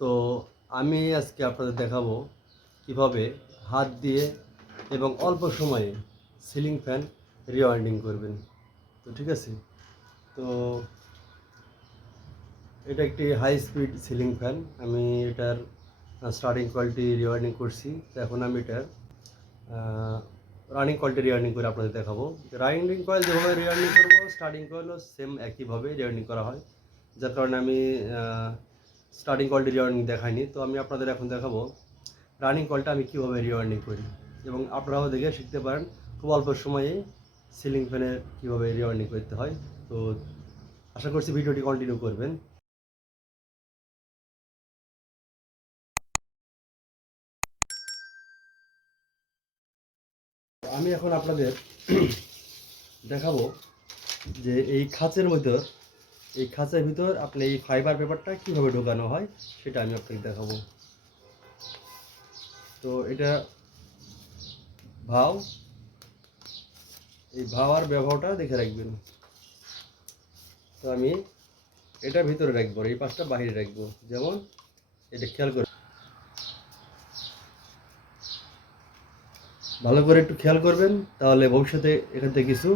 তো আমি আজকে আপনাদের দেখাবো কিভাবে হাত দিয়ে এবং অল্প সময়ে সিলিং ফ্যান রিওয়াইন্ডিং করবেন। তো ঠিক আছে, তো এটা একটি হাই স্পিড সিলিং ফ্যান। আমি এটার স্টার্টিং কোয়ালিটি রিওয়াইন্ডিং করছি। তো এখন আমি এটার রানিং কোয়ালিটি রিওয়াইন্ডিং করে আপনাদের দেখাবো। রানিং কয়েল যেভাবে রিওয়াইন্ডিং করবো, স্টার্টিং কয়েলও সেম একইভাবে রিওয়াইন্ডিং করা হয়, যার কারণে আমি স্টার্টিং কয়েলটি রিওয়াইন্ডিং দেখাইনি। তো আমি আপনাদের এখন দেখাবো রানিং কয়েলটা আমি কীভাবে রিওয়াইন্ডিং করি, এবং আপনারাও দেখে শিখতে পারেন খুব অল্প সময়ে সিলিং ফ্যানের কীভাবে রিওয়াইন্ডিং করতে হয়। তো আশা করছি ভিডিওটি কন্টিনিউ করবেন। আমি এখন আপনাদের দেখাবো যে এই খাঁচের ভিতর আপনি এই ফাইবার পেপারটা কীভাবে ঢোকানো হয় সেটা আমি আপনাকে দেখাবো। তো এটা ভাও, এই ভাও আর ব্যবহারটা দেখে রাখবেন। তো আমি এটা ভিতরে রাখবো, এই পাশটা বাইরে রাখবো, যেমন এটা খেয়াল করে ভালো করে একটু খেয়াল করবেন, তাহলে ভবিষ্যতে এখান থেকে কিছু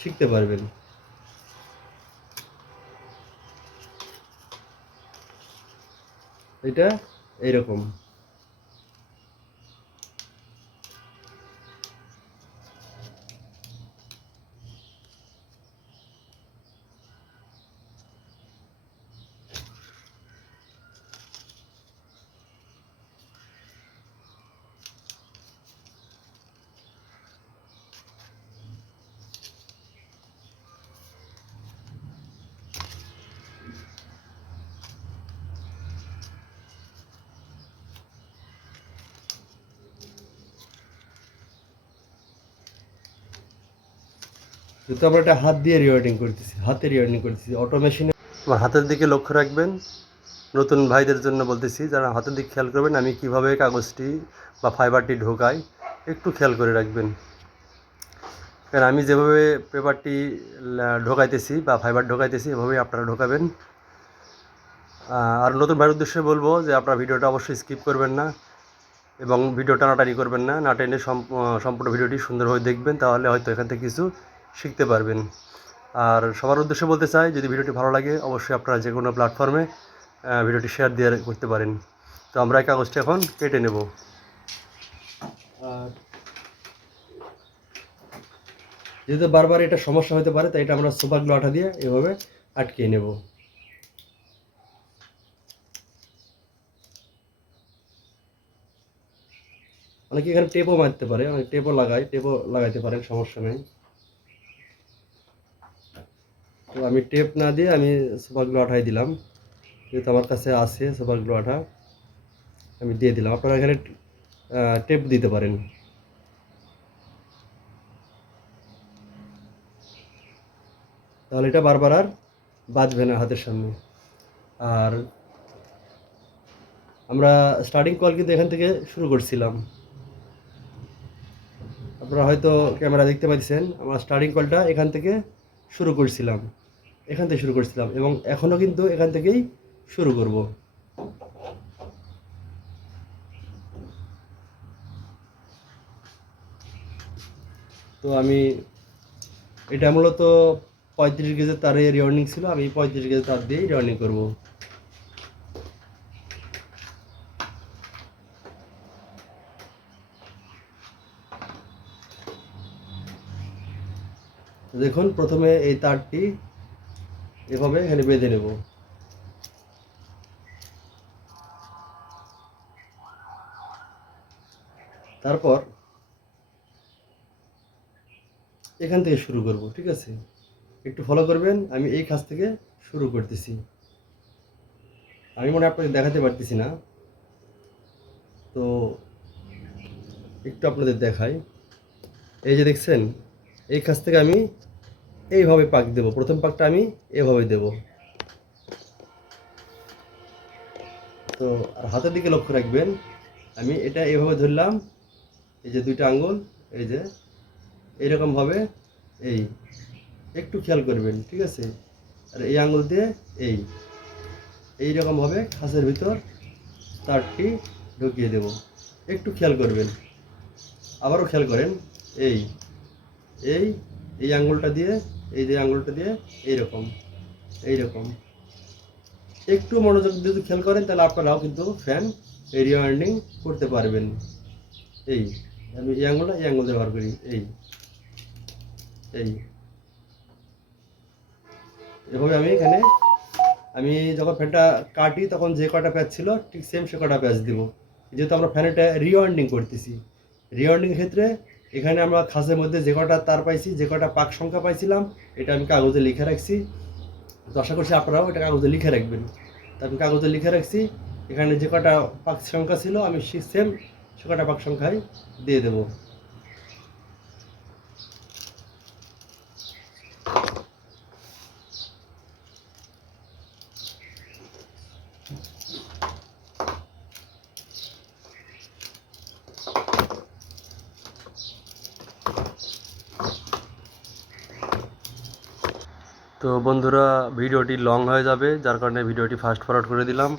শিখতে পারবেন। এটা এইরকম। যেহেতু আমরা এটা হাত দিয়ে রিওয়ার্ডিং করতেছি অটো মেশিনে। আমার হাতের দিকে লক্ষ্য রাখবেন। নতুন ভাইদের জন্য বলতেছি, যারা হাতের দিকে খেয়াল করবেন আমি কিভাবে কাগজটি বা ফাইবারটি ঢোকাই, একটু খেয়াল করে রাখবেন। কারণ আমি যেভাবে পেপারটি ঢোকাইতেছি বা ফাইবার ঢোকাইতেছি এভাবেই আপনারা ঢোকাবেন। আর নতুন ভাইয়ের উদ্দেশ্যে বলবো যে আপনারা ভিডিওটা অবশ্যই স্কিপ করবেন না, এবং ভিডিও টানাটানি করবেন না, না টেনে সম্পূর্ণ ভিডিওটি সুন্দরভাবে দেখবেন, তাহলে হয়তো এখান থেকে কিছু শিখতে পারবেন। আর সবার উদ্দেশ্যে বলতে চাই, যদি ভিডিওটি ভালো লাগে অবশ্যই আপনারা যে কোনো প্ল্যাটফর্মে ভিডিওটি শেয়ার দিয়ে করতে পারেন। তো আমরা এই কাগজটি এখন কেটে নেব। আর যেহেতু বারবার এটা সমস্যা হতে পারে, তাই এটা আমরা সুপার গ্লু আঠা দিয়ে এভাবে আটকে নেব। অনেকে এখানে টেপও মারতে পারে, অনেক টেপও লাগাইতে পারেন, সমস্যা নেই। তো আমি টেপ না দিয়ে আমি সুপার গ্লু আঠাই দিলাম, যেহেতু আমার কাছে আছে সুপার গ্লু আঠা, আমি দিয়ে দিলাম। আপনারা এখানে টেপ দিতে পারেন। তাহলে এটা বারবার আর বাজবে না হাতের সামনে। আর আমরা স্টার্টিং কল কিন্তু এখান থেকে শুরু করছিলাম, আপনারা হয়তো ক্যামেরা দেখতে পাচ্ছেন। আমরা স্টার্টিং কলটা এখান থেকে শুরু করছিলাম, এবং এখনও কিন্তু এখান থেকেই শুরু করব। তো আমি এটা মূলত 35 গেজের তারে রিওয়ার্ডিং ছিল, আমি 35 গেজের তার দিয়েই রিওয়ার্ডিং করব। দেখুন, প্রথমে এই তারটি এভাবে এখানে বেঁধে নেব। তারপর এখান থেকে শুরু করব, ঠিক আছে? একটু ফলো করবেন, আমি এই কাজ থেকে শুরু করতেছি। আমি মনে হয় আপনাকে দেখাতে পারতেছি না, তো একটু আপনাদের দেখাই। এই যে দেখছেন, এই কাজ থেকে আমি এইভাবে পাক দেব। প্রথম পাকটা আমি এভাবে দেব। তো আর হাতের দিকে লক্ষ্য রাখবেন, আমি এটা এভাবে ধরলাম, এই যে দুইটা আঙ্গুল, এই যে এইরকমভাবে, একটু খেয়াল করবেন, ঠিক আছে? আর এই আঙ্গুল দিয়ে এইরকমভাবে খাঁচের ভিতর তারটি ঢুকিয়ে দেব। একটু খেয়াল করবেন, আবারও খেয়াল করেন, এই এই এই আঙুলটা দিয়ে, এই যে আঙুলটা দিয়ে এইরকম এইরকম একটু মনোযোগ দিয়ে যদি খেয়াল করেন তাহলে আপনারাও কিন্তু ফ্যান রিওয়াইন্ডিং করতে পারবেন। এই আমি এই আঙুল ব্যবহার করি, এই এই এভাবে আমি যখন ফ্যানটা কাটি তখন যে কটা প্যাচ ছিল ঠিক সেম সে কটা প্যাচ দিব। যেহেতু আমরা ফ্যানটা রিওয়াইন্ডিং করতেছি, রিওয়াইন্ডিং ক্ষেত্রে এখানে আমরা খাসের মধ্যে যে কটা তার পাইছি, যে কটা পাক সংখ্যা পাইছিলাম, এটা আমি কাগজে লিখে রাখছি। তো আশা করছি আপনারাও এটা কাগজে লিখে রাখবেন। তো আমি কাগজে লিখে রাখছি, এখানে যে কটা পাক সংখ্যা ছিল আমি সেম সে কটা পাক সংখ্যায় দিয়ে দেবো। তো বন্ধুরা, ভিডিওটি লং হয়ে যাবে, যার কারণে ভিডিওটি ফাস্ট ফরওয়ার্ড করে দিলাম।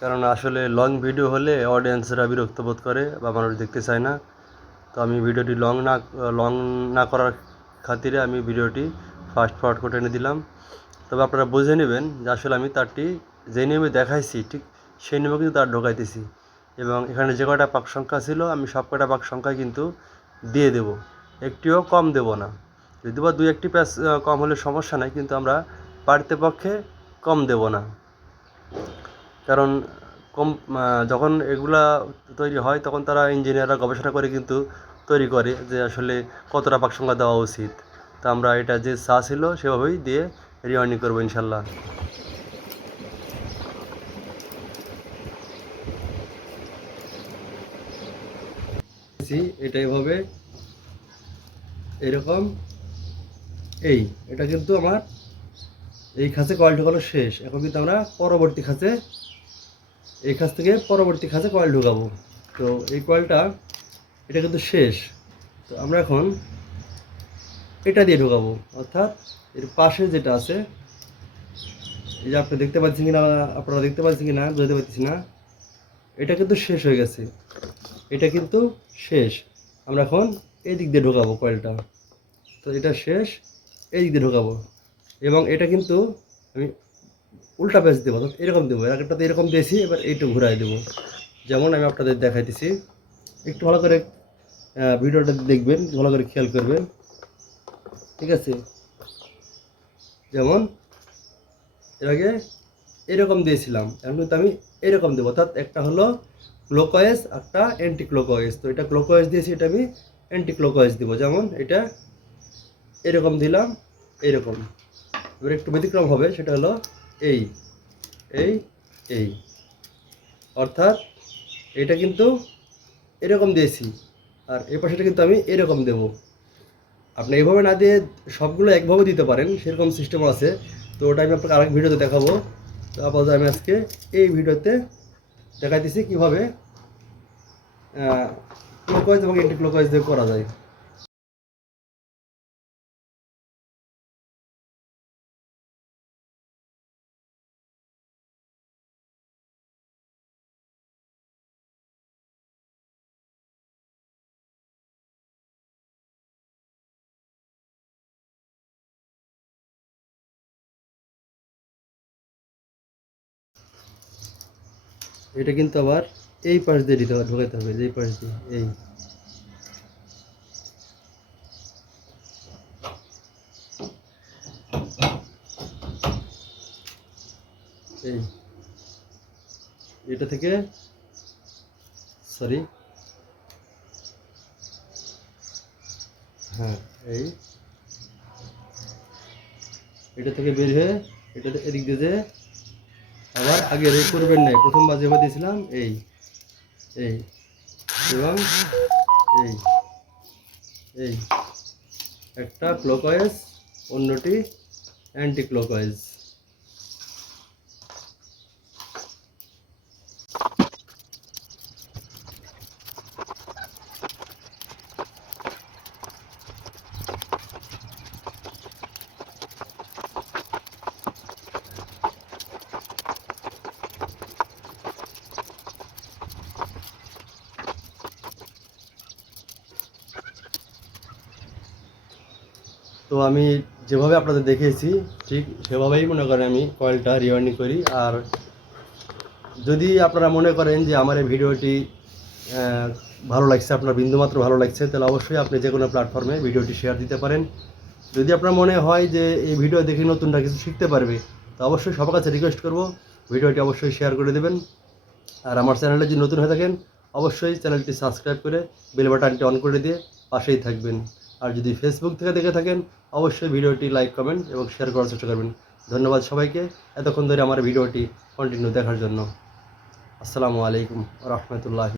কারণ আসলে লং ভিডিও হলে অডিয়েন্সরা বিরক্ত বোধ করে বা মানুষ দেখতে চায় না। তো আমি ভিডিওটি লং না করার খাতিরে আমি ভিডিওটি ফাস্ট ফরওয়ার্ড করে এনে দিলাম। তবে আপনারা বুঝে নেবেন যে আসলে আমি তারটি যে নিয়মে দেখাইছি ঠিক সেই নিয়মে কিন্তু তার ঢোকাইতেছি, এবং এখানে যে কটা পাক সংখ্যা ছিল আমি সব কটা পাক সংখ্যায় কিন্তু দিয়ে দেব, একটিও কম দেব না। যদি বা 2-1টি প্যাচ কম হলে সমস্যা নাই, কিন্তু আমরা পারতপক্ষে কম দেব না। কারণ যখন এগুলা তৈরি হয় তখন তারা ইঞ্জিনিয়াররা গবেষণা করে কিন্তু তৈরি করে যে আসলে কতটা পাক সংখ্যা দেওয়া উচিত। তা আমরা এটা যে চা ছিল সেভাবেই দিয়ে রিওয়াইন্ডিং করবো ইনশাল্লাহ। এটা এভাবে এরকম, এটা কিন্তু আমার এই খাঁচে কয়েল ঢোকানো শেষ। এখন কিন্তু আমরা পরবর্তী খাঁচে, এই খাঁচ থেকে পরবর্তী খাঁচে কয়েল ঢোকাবো। তো এই কয়েলটা এটা কিন্তু শেষ। তো আমরা এখন এটা দিয়ে ঢোকাবো, অর্থাৎ এর পাশে যেটা আছে, এই যে আপনি দেখতে পাচ্ছেন কিনা, আপনারা দেখতে পাচ্ছেন কিনা বুঝতে পারছি না, এটা কিন্তু শেষ হয়ে গেছে, এটা কিন্তু শেষ। আমরা এখন এই দিক দিয়ে ঢোকাবো কয়েলটা। তো এটা শেষ, এই দিক দিয়ে ঢোকাবো, এবং এটা কিন্তু আমি উল্টা প্যাচ দেবো, এরকম দেবো। এর আগেরটাতে এরকম দিয়েছি, এবার এইটু ঘুরাই দেবো, যেমন আমি আপনাদের দেখাইতেছি। একটু ভালো করে ভিডিওটা দেখবেন, ভালো করে খেয়াল করবেন, ঠিক আছে? যেমন এর আগে এরকম দিয়েছিলাম, এখন কিন্তু আমি এরকম দেবো, অর্থাৎ একটা হলো ক্লোকওয়াইজ, একটা অ্যান্টি ক্লোকওয়াইজ। তো এটা ক্লোকওয়াইজ দিয়েছি, এটা আমি অ্যান্টি ক্লোকওয়াইজ দেবো। যেমন এটা এরকম দিলাম, এরকম। এবার একটু ব্যতিক্রম হবে, সেটা হলো এই এই এই অর্থাৎ এটা কিন্তু এরকম দিয়েছি, আর এই পাশেটা কিন্তু আমি এরকম দেব। আপনি এইভাবে না দিয়ে সবগুলো একভাবে দিতে পারেন, সেরকম সিস্টেম আছে। তো ওটা আমি আপনাকে আরেক ভিডিওতে দেখাবো। তো আপাতত আমি আজকে এই ভিডিওতে দেখাইতেছি কীভাবে ক্লোকওয়াইজ এবং অ্যান্টি ক্লোকওয়াইজ দিয়ে করা যায়। এটা কিন্তু আবার এই পাশ দিয়ে দিতে হবে, ঢোকাতে হবে এই পাশ দিয়ে, এই এটা থেকে, সরি, হ্যাঁ, এটা থেকে বের হয়ে এটা এদিক দিয়ে যে আবার আগে রেড করবেন না, প্রথমবার যেভাবে দিয়েছিলাম এই এবং এই এই একটা ক্লকওয়াইজ, অন্যটি অ্যান্টি ক্লকওয়াইজ। আমি যেভাবে আপনাদের দেখিয়েছি ঠিক সেভাবেই মনে করেন আমি কয়েলটা রিওয়ার্নিং করি। আর যদি আপনারা মনে করেন যে আমার এই ভিডিওটি ভালো লাগছে, আপনার বিন্দুমাত্র ভালো লাগছে, তাহলে অবশ্যই আপনি যে কোনো প্ল্যাটফর্মে ভিডিওটি শেয়ার দিতে পারেন। যদি আপনার মনে হয় যে এই ভিডিও দেখে নতুনটা কিছু শিখতে পারবে, তো অবশ্যই সবার কাছে রিকোয়েস্ট করব ভিডিওটি অবশ্যই শেয়ার করে দেবেন। আর আমার চ্যানেলে যদি নতুন হয়ে থাকেন অবশ্যই চ্যানেলটি সাবস্ক্রাইব করে বেল বাটনটি অন করে দিয়ে পাশেই থাকবেন। আর যদি ফেসবুক থেকে দেখে থাকেন অবশ্যই ভিডিওটি লাইক, কমেন্ট এবং শেয়ার করার চেষ্টা করবেন। ধন্যবাদ সবাইকে এতক্ষণ ধরে আমার ভিডিওটি কন্টিনিউ দেখার জন্য। আসসালামু আলাইকুম রহমতুল্লাহ।